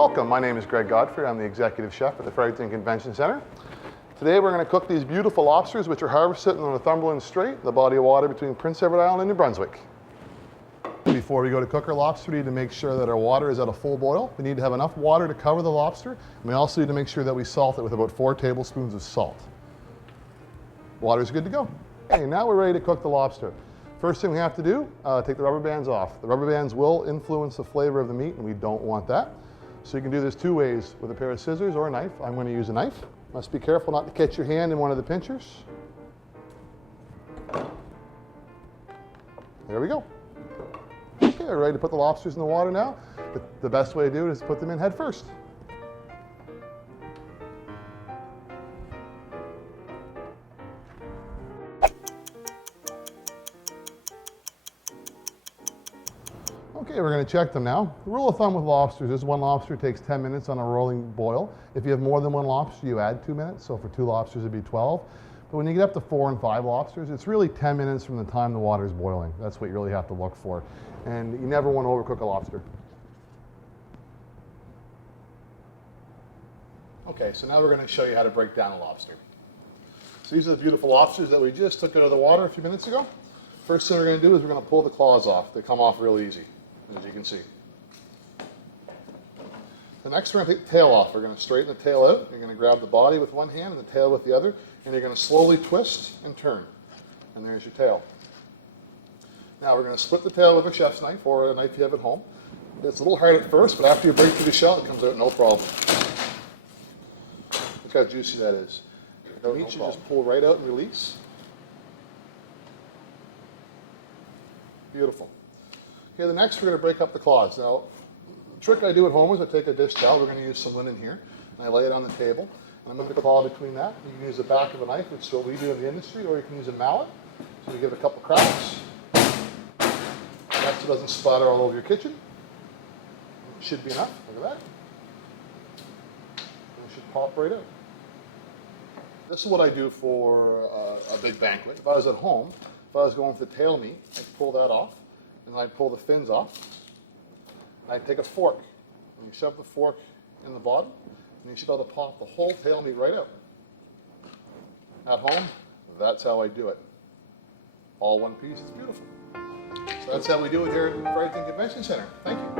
Welcome, my name is Greg Godfrey. I'm the Executive Chef at the Fredericton Convention Center. Today we're going to cook these beautiful lobsters which are harvested in the Northumberland Strait, the body of water between Prince Edward Island and New Brunswick. Before we go to cook our lobster, we need to make sure that our water is at a full boil. We need to have enough water to cover the lobster, and we also need to make sure that we salt it with about 4 tablespoons of salt. Water is good to go. Okay, now we're ready to cook the lobster. First thing we have to do, take the rubber bands off. The rubber bands will influence the flavor of the meat, and we don't want that. So you can do this 2 ways, with a pair of scissors or a knife. I'm going to use a knife. Must be careful not to catch your hand in one of the pinchers. There we go. Okay, we're ready to put the lobsters in the water now. But the best way to do it is to put them in head first. Okay, we're going to check them now. The rule of thumb with lobsters is 1 lobster takes 10 minutes on a rolling boil. If you have more than 1 lobster, you add 2 minutes. So for 2 lobsters, it'd be 12. But when you get up to 4 and 5 lobsters, it's really 10 minutes from the time the water is boiling. That's what you really have to look for. And you never want to overcook a lobster. Okay, so now we're going to show you how to break down a lobster. So these are the beautiful lobsters that we just took out of the water a few minutes ago. First thing we're going to do is we're going to pull the claws off. They come off real easy, as you can see. The next we're going to take the tail off. We're going to straighten the tail out. You're going to grab the body with one hand and the tail with the other, and you're going to slowly twist and turn. And there's your tail. Now we're going to split the tail with a chef's knife or a knife you have at home. It's a little hard at first, but after you break through the shell, it comes out no problem. Look how juicy that is. The meat should just pull right out and release. Beautiful. Okay, the next we're going to break up the claws. Now, the trick I do at home is I take a dish towel. We're going to use some linen here, and I lay it on the table. And I'm going to put the claw between that. You can use the back of a knife, which is what we do in the industry, or you can use a mallet. So you give it a couple cracks. That so it doesn't splatter all over your kitchen. It should be enough. Look at that. And it should pop right out. This is what I do for a big banquet. If I was at home, if I was going for the tail meat, I'd pull that off, and I'd pull the fins off. And I'd take a fork, and you shove the fork in the bottom, and you should be able to pop the whole tail meat right out. At home, that's how I do it. All one piece, it's beautiful. So that's how we do it here at the Fredericton Convention Center. Thank you.